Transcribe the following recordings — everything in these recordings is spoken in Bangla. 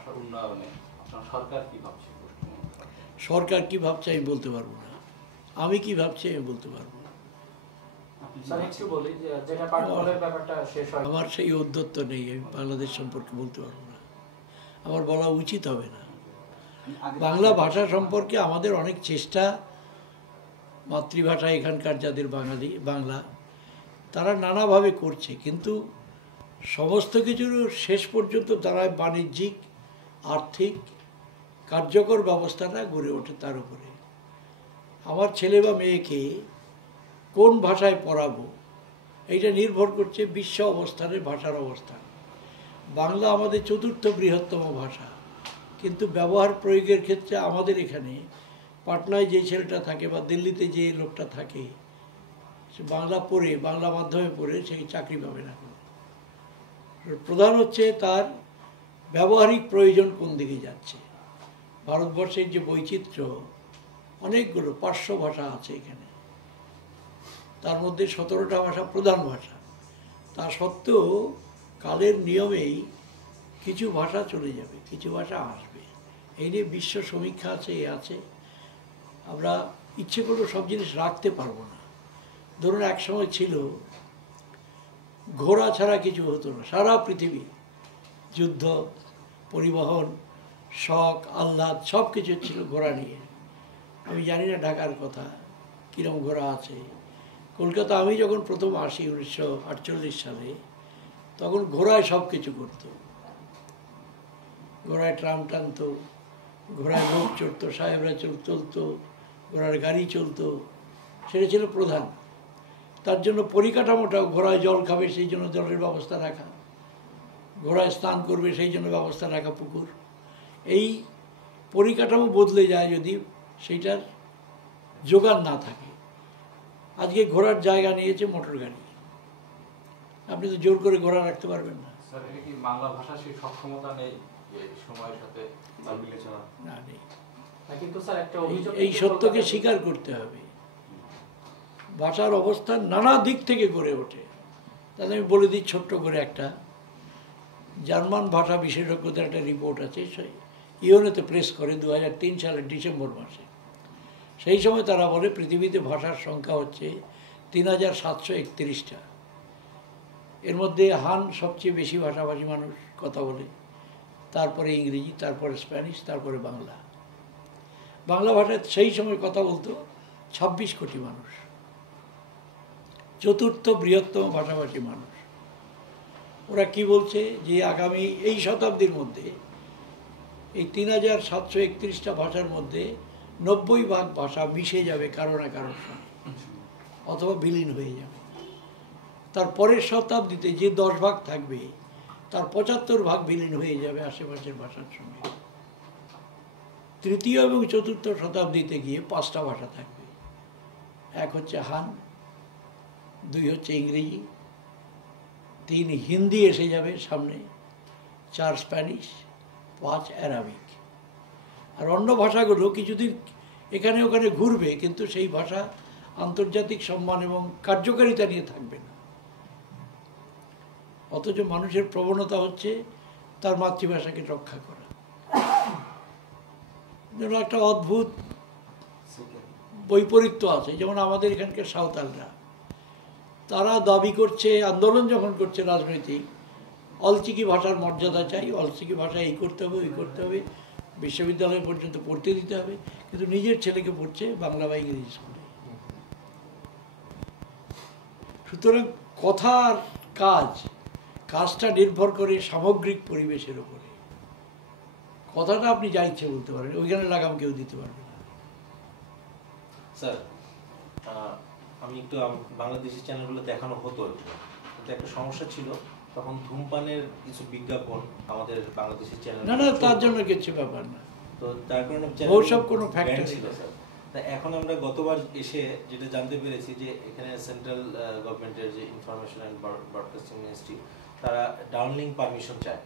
ভাষার উন্নয়নে আপনার সরকার কি ভাবছে? সরকার কি ভাবছে আমি বলতে পারবো না, আমি কি ভাবছি আমি বলতে পারবো না। আমার সেই উদ্যত্ত নেই, আমি বাংলাদেশ সম্পর্কে বলতে পারবো না, আমার বলা উচিত হবে না। বাংলা ভাষা সম্পর্কে আমাদের অনেক চেষ্টা, মাতৃভাষা এখানকার যাদের বাঙালি বাংলা, তারা নানাভাবে করছে, কিন্তু সমস্ত কিছুর শেষ পর্যন্ত তারা বাণিজ্যিক আর্থিক কার্যকর ব্যবস্থাটা গড়ে ওঠে তার উপরে। আমার ছেলে বা মেয়েকে কোন ভাষায় পড়াবো এইটা নির্ভর করছে বিশ্ব অবস্থানে ভাষার অবস্থান। বাংলা আমাদের চতুর্থ বৃহত্তম ভাষা, কিন্তু ব্যবহার প্রয়োগের ক্ষেত্রে আমাদের এখানে পাটনায় যে ছেলেটা থাকে বা দিল্লিতে যে লোকটা থাকে, সে বাংলা পড়ে, বাংলা মাধ্যমে পড়ে সেই চাকরি পাবে না। প্রধান হচ্ছে তার ব্যবহারিক প্রয়োজন কোন দিকে যাচ্ছে। ভারতবর্ষের যে বৈচিত্র্য, অনেকগুলো 500 ভাষা আছে এখানে, তার মধ্যে 17টা ভাষা প্রধান ভাষা। তা সত্ত্বেও কালের নিয়মেই কিছু ভাষা চলে যাবে, কিছু ভাষা আসবে। এই নিয়ে বিশ্ব সমীক্ষা আছে, আছে। আমরা ইচ্ছে করে সব জিনিস রাখতে পারবো না। ধরুন এক সময় ছিল ঘোড়া ছাড়া কিছু হতো না, সারা পৃথিবী যুদ্ধ, পরিবহন, শখ, আহ্লাদ সব কিছু ছিল ঘোড়া নিয়ে। আমি জানি না ঢাকার কথা কীরকম ঘোড়া আছে। কলকাতা আমি যখন প্রথম আসি 1948 সালে, তখন ঘোড়ায় সব কিছু করতো। ঘোড়ায় ট্রাম টানতো, ঘোড়ায় লোক চড়তো, সাহেবরা চলতো, ঘোড়ার গাড়ি চলতো, সেটা ছিল প্রধান। তার জন্য পরিকাঠামোটাও, ঘোড়ায় জল খাবে সেই জন্য জলের ব্যবস্থা রাখা, ঘোড়ায় স্নান করবে সেই জন্য ব্যবস্থা রাখা, পুকুর। এই পরিকাঠামো বদলে যায় যদি সেইটার জোগান না থাকে। আজকে ঘোড়ার জায়গা নিয়েছে মোটর গাড়ি, আপনি তো জোর করে ঘোড়া রাখতে পারবেন না। স্যার, এটা কি বাংলা ভাষার সেই সক্ষমতা নেই সময়ের সাথে তাল মিলিয়ে চলা? না, নেই। কিন্তু স্যার একটা অভিযোগ, এই সত্যকে স্বীকার করতে হবে। ভাষার অবস্থান নানা দিক থেকে গড়ে ওঠে। তাহলে আমি বলে দিই ছোট্ট করে একটা, জার্মান ভাষা বিশেষজ্ঞদের একটা রিপোর্ট আছে, ইউনেতে প্রেস করে 2003 সালের ডিসেম্বর মাসে। সেই সময় তারা বলে পৃথিবীতে ভাষার সংখ্যা হচ্ছে 3731টা। এর মধ্যে হান সবচেয়ে বেশি ভাষাভাষী মানুষ কথা বলে, তারপরে ইংরেজি, তারপরে স্প্যানিশ, তারপরে বাংলা। বাংলা ভাষায় সেই সময় কথা বলতো 26 কোটি মানুষ, চতুর্থ বৃহত্তম ভাষাভাষী মানুষ। ওরা কি বলছে যে আগামী এই শতাব্দীর মধ্যে এই 3731টা ভাষার মধ্যে 90% ভাষা মিশে যাবে কারো না কারোর সঙ্গে, অথবা বিলীন হয়ে যাবে। তার পরের শতাব্দীতে যে 10% থাকবে, তার 75% বিলীন হয়ে যাবে আশেপাশের ভাষার সঙ্গে। তৃতীয় এবং চতুর্থ শতাব্দীতে গিয়ে 5টা ভাষা থাকবে। এক হচ্ছে হান, 2 হচ্ছে ইংরেজি, 3 হিন্দি এসে যাবে সামনে, 4 স্প্যানিশ, 5 অ্যারাবিক। আর অন্য ভাষাগুলো কিছুদিন এখানে ওখানে ঘুরবে, কিন্তু সেই ভাষা আন্তর্জাতিক সম্মান এবং কার্যকারিতা নিয়ে থাকবে না। অথচ মানুষের প্রবণতা হচ্ছে তার মাতৃভাষাকে রক্ষা করা। যেন একটা অদ্ভুত বৈপরীত্য আছে। যেমন আমাদের এখানকার সাঁওতালরা, তারা দাবি করছে, আন্দোলন যখন করছে রাজনৈতিক, অলচিকি ভাষার মর্যাদা চাই, অলচিকি ভাষা এই করতে হবে, ওই করতে হবে, বিশ্ববিদ্যালয় পর্যন্ত পড়তে দিতে হবে, কিন্তু নিজের ছেলেকে পড়ছে বাংলা বা ইংরেজি স্কুলে। সুতরাং কথার কাজটা নির্ভর করে সামগ্রিক পরিবেশের উপরে। কথাটা আপনি যা ইচ্ছে বলতে পারেন, ওইখানে লাগাম কেউ দিতে পারবে না। স্যার, আমি একটু বাংলাদেশি চ্যানেলগুলো দেখানো হতো, কিন্তু একটা সমস্যা ছিল, তখন ধূমপানের কিছু বিজ্ঞাপন আমাদের বাংলাদেশি চ্যানেল না, তার জন্য কিছু ব্যাপার না, তো তার কারণে ওসব কোনো ফ্যাক্টর ছিল স্যার। তা এখন আমরা গতবার এসে যেটা জানতে পেরেছি যে এখানে সেন্ট্রাল গভর্নমেন্টের যে ইনফরমেশন অ্যান্ড ব্রডকাস্টিং মিনিস্ট্রি, তারা ডাউনলিঙ্ক পারমিশন চায়,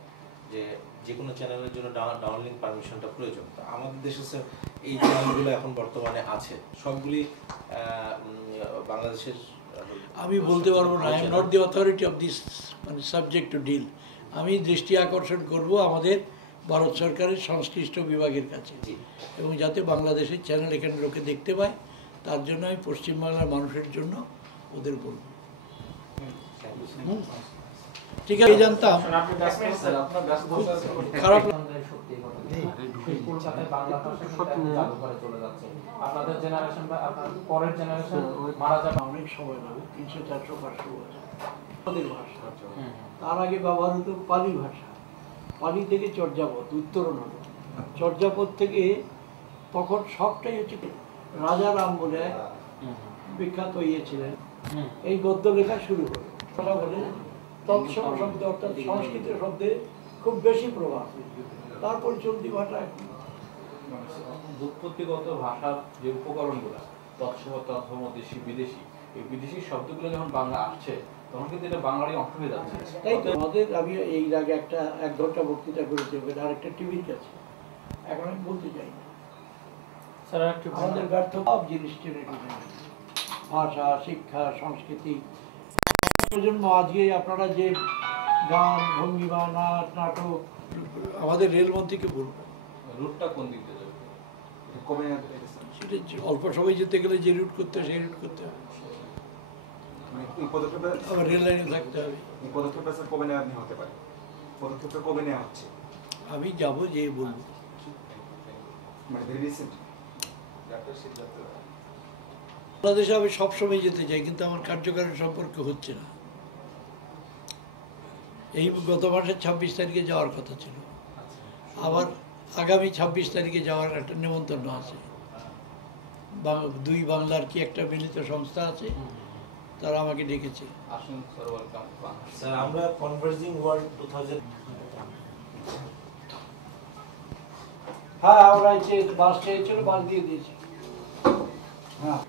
যে কোনো চ্যানেলের জন্য ডাউনলিঙ্ক পারমিশনটা প্রয়োজন। তো আমাদের দেশে স্যার এই চ্যানেলগুলো এখন বর্তমানে আছে, সবগুলি বাংলাদেশের। আমি বলতে পারবো না, I am not the authority of this মানে সাবজেক্ট টু ডিল। আমি দৃষ্টি আকর্ষণ করব আমাদের ভারত সরকারের সংশ্লিষ্ট বিভাগের কাছে, জি। এবং যাতে বাংলাদেশের চ্যানেল এখানে লোকে দেখতে পায়, তার জন্য আমি পশ্চিমবাংলার মানুষের জন্য ওদের বলব। ঠিক আছে, জানতাম খারাপ কলকাতায় বাংলা ভাষা চালু করে চলে যাচ্ছে, আপনাদের জেনারেশন বা আপনার পরের জেনারেশন মারা যাবে অনেক সময় লাগে, 300, 400, 500 বছর আমাদের ভাষা। তার আগে ব্যবহার হতো পালি ভাষা, পালি থেকে চর্যাপদ উত্তরণ হলো, চর্যাপদ থেকে তখন সবটাই হচ্ছে কি, রাজা রাম বলে এক বিখ্যাত ইয়ে ছিলেন, এই গদ্য লেখা শুরু হলো। কথা বলে তৎসম শব্দ অর্থাৎ সংস্কৃত শব্দে খুব বেশি প্রভাব, তারপর চলতি ভাষা এখন ব্যুৎপত্তিগত ভাষার যে উপকরণগুলো তৎসম তৎসম দেশি বিদেশি, এই বিদেশি শব্দগুলো যখন বাংলা আসছে তখন কিন্তু এটা বাংলারই অংশ হয়ে যাচ্ছে। তাই তো আমাদের, আমি এই আগে একটা 1 ঘন্টা বক্তৃতা করেছি ওখানে আরেকটা টিভির কাছে, এখন আমি বলতে চাই না। স্যার একটু আমাদের ব্যর্থ সব জিনিস টেনে টুনে নিয়েছে। ভাষা, শিক্ষা, সংস্কৃতি, প্রজন্ম আজকে আপনারা যে গান, ভঙ্গিমা, নাচ, নাটক, আমাদের রেলমন্ত্রীকে বলবো রুটটা কোন দিক দিয়ে যাবে? কমে সেটা অল্প সময় যেতে গেলে যে রুট করতে হয় সেই রুট করতে হবে, এই পদক্ষেপে আবার রেল লাইনে থাকতে হবে। এই পদক্ষেপটা স্যার কবে নেওয়া হতে পারে? পদক্ষেপটা কবে নেওয়া হচ্ছে? আমি যাবো, যে বলবো। মানে ভেরি রিসেন্ট। বাংলাদেশে আমি সবসময় যেতে চাই, কিন্তু আমার কার্যকারণ সম্পর্কে হচ্ছে না। এই গত মাসের 26 তারিখে যাওয়ার কথা ছিল, আবার আগামী 26 তারিখে যাওয়ার একটা নেমন্তন্ন আছে। দুই বাংলার কি একটা মিলিত সংস্থা আছে, তারা আমাকে ডেকেছে। আসুন স্যার, ওয়েলকাম। স্যার আমরা কনভার্জিং ওয়ার্ল্ড 2000 হ্যাঁ, ওরা বাস চেয়েছিল, বাস দিয়ে দিয়েছি। হ্যাঁ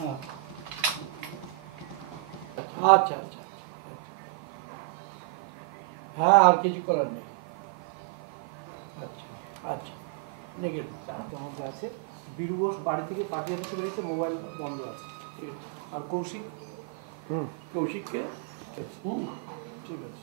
হ্যাঁ, আচ্ছা আচ্ছা, হ্যাঁ আর কিছু করার নেই। আচ্ছা আচ্ছা, নেগেল আমাদের আছে বীরু ঘোষ বাড়ি থেকে পাঠিয়ে দিতে পেরেছে, মোবাইল বন্ধ আছে। ঠিক আছে। আর কৌশিক কৌশিককে ঠিক আছে।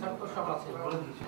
স্যার তো সব আছে, বলে দিচ্ছি।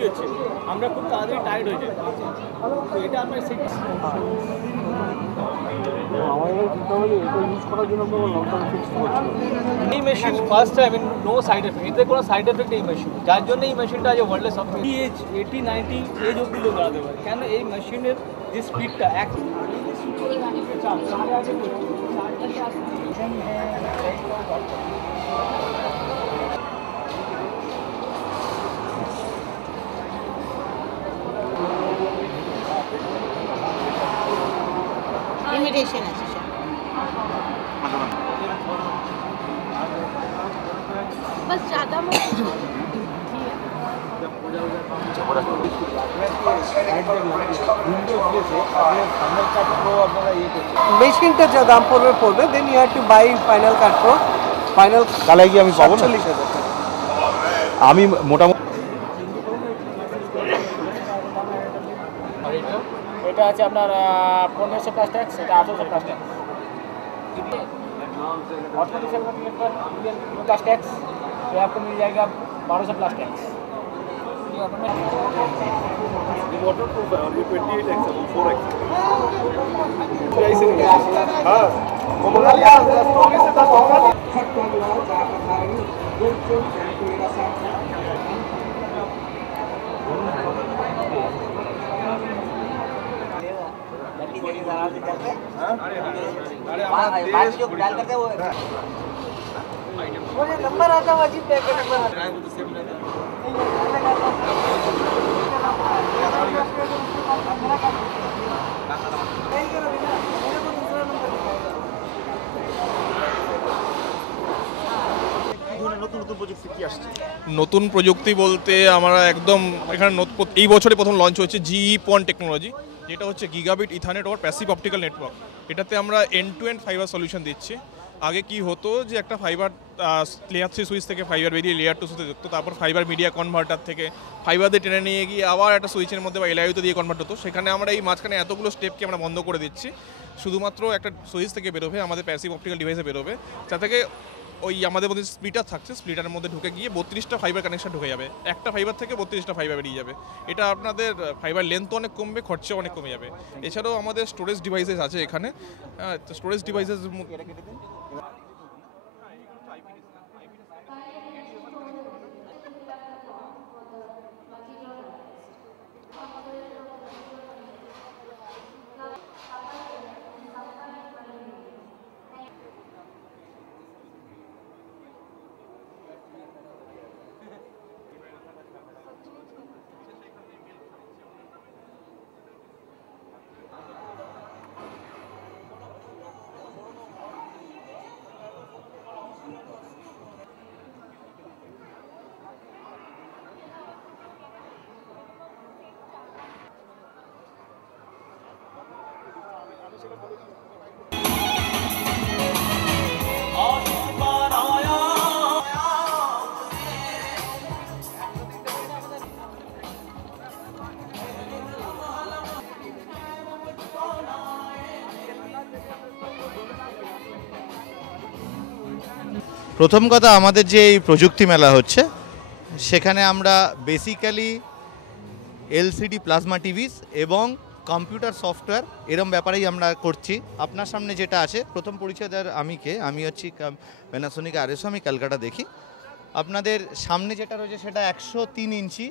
কি হচ্ছে আমরা খুব তাড়াতাড়ি টায়ার্ড হয়ে যাই, তো এটা আমরা এই machine first time no side effect, এতে কোনো সাইড এফেক্ট এই মেশিন, যার জন্য এই মেশিনটা আজ ওয়ার্ল্ডে সব এজ 80-90 এজ অব্দি লোক দাঁড়াতে পারে। কেন এই মেশিনের যে স্পিডটা এক ইমিটেশন আছে সব। बस ज़्यादा মেশিনটা যা দাম পড়বে then you have to buy Final Cut Pro. Final কালাই কি আমি পাবো না? 47,000 টাকা। আমি মোটামুটি এটা আছে আপনার 1500 প্লাস ট্যাক্স, এটা 1800 plus tax. Automatic plus tax ये आपको मिल जाएगा 1200 प्लस टैक्स। ये वाटर प्रूफ है और ये 28x 4x। हाँ वो मंगा लिया 10 से 10 होगा। मुझे नंबर आता है अजीब पैकेट नंबर आता है। নতুন প্রযুক্তি বলতে আমরা একদম এখানে এই বছরে প্রথম লঞ্চ হচ্ছে GE-PON টেকনোলজি, যেটা হচ্ছে gigabit ethernet over passive optical network. এটাতে আমরা end to end fibre solution দিচ্ছি। আগে কি হতো যে একটা ফাইবার লেয়ার 3 সুইচ থেকে ফাইবার বেরিয়ে লেয়ার 2 সুইচে যুক্ত, তারপর ফাইবার মিডিয়া কনভার্টার থেকে ফাইবার দিয়ে টেনে নিয়ে গিয়ে আবার একটা সুইচের মধ্যে বা LIO-তে দিয়ে কনভার্ট হতো। সেখানে আমরা এই মাঝখানে এতগুলো স্টেপকে আমরা বন্ধ করে দিচ্ছি। শুধুমাত্র একটা সুইচ থেকে বেরোবে, আমাদের প্যাসিভ অপটিক্যাল ডিভাইসে বেরোবে, যা থেকে ওই আমাদের মধ্যে স্প্লিটার থাকছে, স্প্লিটারের মধ্যে ঢুকে গিয়ে 32টা ফাইবার কানেকশন ঢুকে যাবে। একটা ফাইবার থেকে 32টা ফাইবার বেরিয়ে যাবে। এটা আপনাদের ফাইবার লেন্থ অনেক কমবে, খরচা অনেক কমে যাবে। এছাড়াও আমাদের স্টোরেজ ডিভাইসেস আছে এখানে। স্টোরেজ ডিভাইসেস প্রথম কথা, আমাদের যে এই প্রযুক্তি মেলা হচ্ছে সেখানে আমরা বেসিক্যালি LCD প্লাজমা টিভিস এবং কম্পিউটার সফটওয়্যার এরম ব্যাপারেই আমরা করছি। আপনার সামনে যেটা আছে, প্রথম পরিচয় দেওয়ার আমি হচ্ছি প্যানাসোনিক RSO, আমি ক্যালকাটা দেখি। আপনাদের সামনে যেটা রয়েছে সেটা 103 ইঞ্চি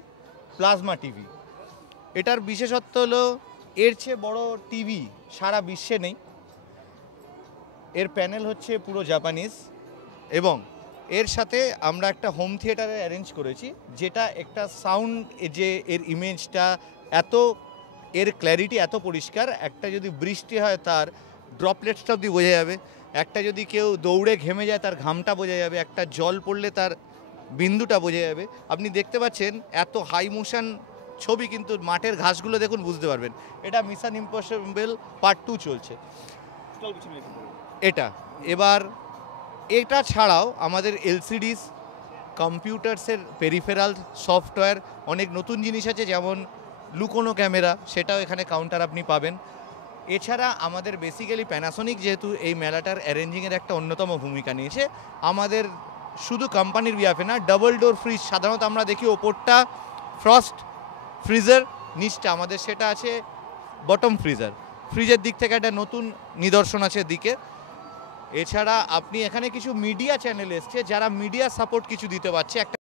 প্লাজমা টিভি। এটার বিশেষত্ব হলো এর চেয়ে বড় টিভি সারা বিশ্বে নেই। এর প্যানেল হচ্ছে পুরো জাপানিজ এবং এর সাথে আমরা একটা হোম থিয়েটারে অ্যারেঞ্জ করেছি, যেটা একটা সাউন্ড, যে এর ইমেজটা এত, এর ক্ল্যারিটি এত পরিষ্কার, একটা যদি বৃষ্টি হয় তার ড্রপলেটসটা অবধি বোঝা যাবে, একটা যদি কেউ দৌড়ে ঘেমে যায় তার ঘামটা বোঝা যাবে, একটা জল পড়লে তার বিন্দুটা বোঝা যাবে। আপনি দেখতে পাচ্ছেন এত হাই মোশন ছবি, কিন্তু মাঠের ঘাসগুলো দেখুন বুঝতে পারবেন। এটা মিশন ইম্পসিবল পার্ট 2 চলছে এটা। এবার এটা ছাড়াও আমাদের LCDs, কম্পিউটার্সের পেরিফেরাল সফটওয়্যার, অনেক নতুন জিনিস আছে, যেমন লুকোনো ক্যামেরা, সেটাও এখানে কাউন্টার আপনি পাবেন। এছাড়া আমাদের বেসিক্যালি প্যানাসোনিক যেহেতু এই মেলাটার অ্যারেঞ্জিংয়ের একটা অন্যতম ভূমিকা নিয়েছে, আমাদের শুধু কোম্পানির বিহাফে না, ডাবল ডোর ফ্রিজ সাধারণত আমরা দেখি ওপরটা ফ্রস্ট ফ্রিজার নিচটা আমাদের সেটা আছে বটম ফ্রিজার। ফ্রিজের দিক থেকে একটা নতুন নিদর্শন আছে দিকে। এছাড়া আপনি এখানে কিছু মিডিয়া চ্যানেল এসছে যারা মিডিয়া সাপোর্ট কিছু দিতে পারছে। একটা